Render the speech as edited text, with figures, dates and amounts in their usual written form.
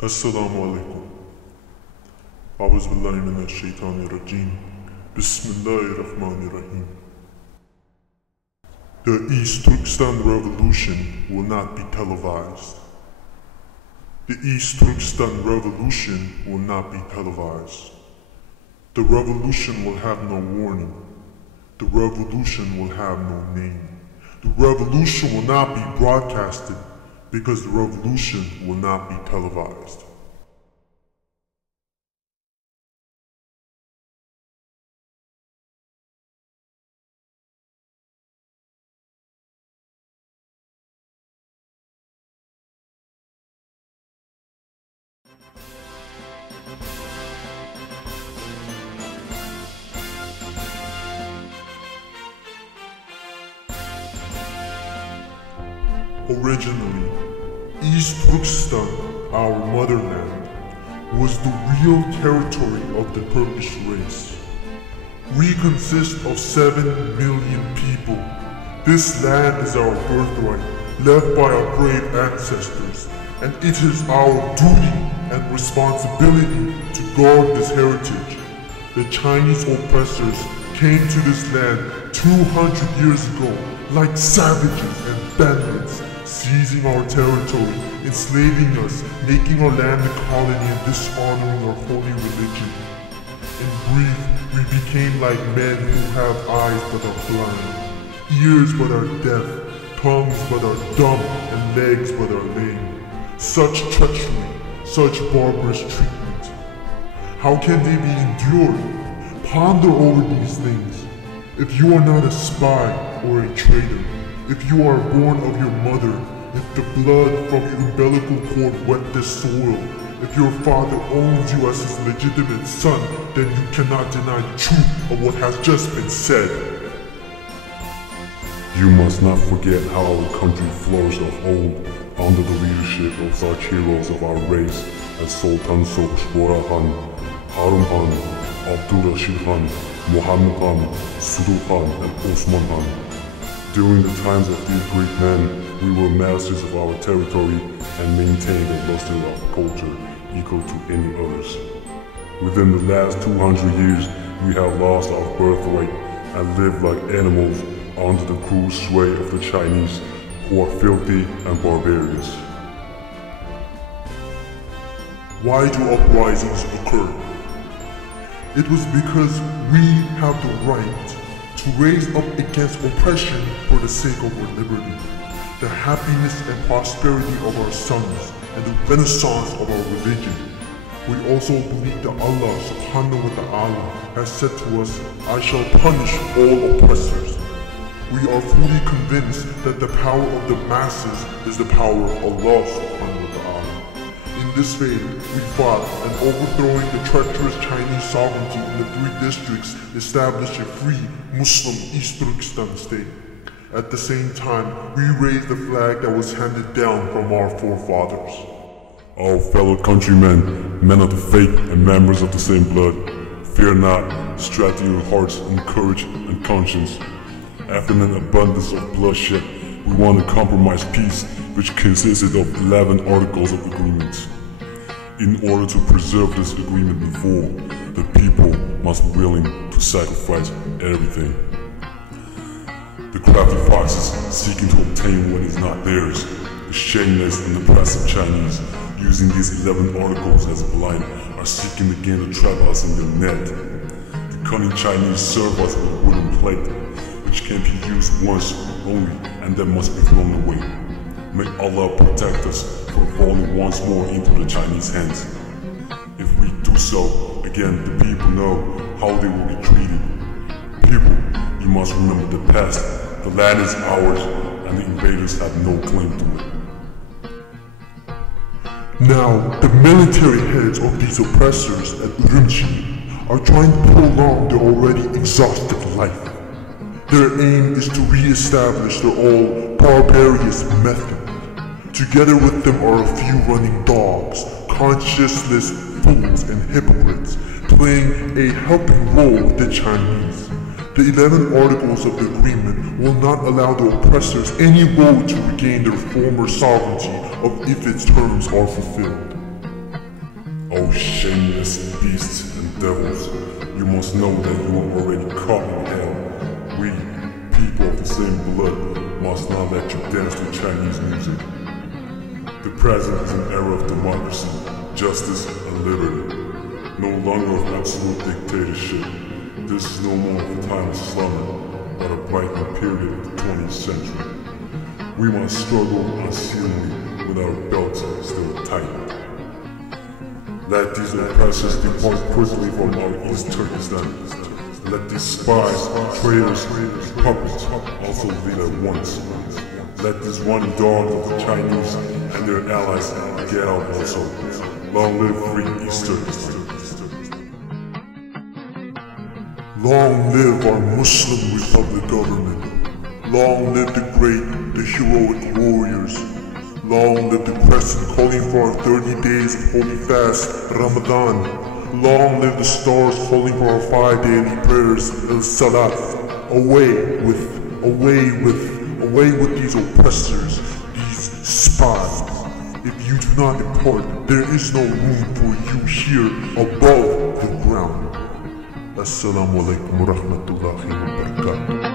Assalamu alaikum. A'udhu billahi minash shaitanir rajim. Bismillahir rahmanir rahim. The East Turkestan Revolution will not be televised. The East Turkestan Revolution will not be televised. The revolution will have no warning. The revolution will have no name. The revolution will not be broadcasted because the revolution will not be televised. Originally, East Turkestan, our motherland, was the real territory of the Turkish race. We consist of 7 million people. This land is our birthright, left by our brave ancestors, and it is our duty and responsibility to guard this heritage. The Chinese oppressors came to this land 200 years ago like savages and bandits, seizing our territory, enslaving us, making our land a colony and dishonoring our holy religion. In brief, we became like men who have eyes but are blind, ears but are deaf, tongues but are dumb, and legs but are lame. Such treachery, such barbarous treatment. How can they be endured? Ponder over these things. If you are not a spy or a traitor, if you are born of your mother, if the blood from your umbilical cord wet this soil, if your father owns you as his legitimate son, then you cannot deny the truth of what has just been said. You must not forget how our country flourished of old under the leadership of such heroes of our race as Sultan Sokshwara Khan, Harun Khan, Abdul Rashid Khan, Muhammad Khan, Sulu Khan, and Osman Khan. During the times of these great men, we were masters of our territory and maintained a luster of culture equal to any others. Within the last 200 years, we have lost our birthright and live like animals under the cruel sway of the Chinese, who are filthy and barbarous. Why do uprisings occur? It was because we have the right to raise up against oppression for the sake of our liberty, the happiness and prosperity of our sons, and the renaissance of our religion. We also believe that Allah subhanahu wa ta'ala has said to us, I shall punish all oppressors. We are fully convinced that the power of the masses is the power of Allah subhanahu wa ta'ala. In this vein, we fought, and overthrowing the treacherous Chinese sovereignty in the 3 districts established a free Muslim East Turkestan state. At the same time, we raised the flag that was handed down from our forefathers. Our fellow countrymen, men of the faith and members of the same blood, fear not, strengthen your hearts in courage and conscience. After an abundance of bloodshed, we want to compromise peace, which consisted of 11 articles of agreement. In order to preserve this agreement before, the people must be willing to sacrifice everything. The crafty foxes seeking to obtain what is not theirs, the shameless and oppressive Chinese, using these 11 articles as a blind, are seeking again to trap us in their net. The cunning Chinese serve us with wooden plate, which can be used once only and then must be thrown away. May Allah protect us from falling once more into the Chinese hands. If we do so, again the people know how they will be treated. People, you must remember the past. The land is ours, and the invaders have no claim to it. Now, the military heads of these oppressors at Urumqi are trying to prolong their already exhausted life. Their aim is to re-establish their old barbarous method. Together with them are a few running dogs, conscienceless fools and hypocrites, playing a helping role with the Chinese. The 11 articles of the agreement will not allow the oppressors any road to regain their former sovereignty if its terms are fulfilled. O shameless beasts and devils, you must know that you are already caught in hell. We, people of the same blood, must not let you dance to Chinese music. The present is an era of democracy, justice, and liberty. No longer of absolute dictatorship. This is no more of a time of slumber, but a brightening period of the 20th century. We must struggle unceasingly with our belts still tight. Let these oppressors depart quickly from our East Turkestan. Let these spies, traitors, puppets also leave at once. Let these running dogs of the Chinese and their allies get out also. Long live free East Turkestan. Long live our Muslim Republic government. Long live the great, the heroic warriors. Long live the crescent calling for our 30 days of holy fast, Ramadan. Long live the stars calling for our 5 daily prayers, Salat. Away with these oppressors, these spies. If you do not depart, there is no room for you here above the ground. Assalamu alaikum wa rahmatullahi wa barakatuh.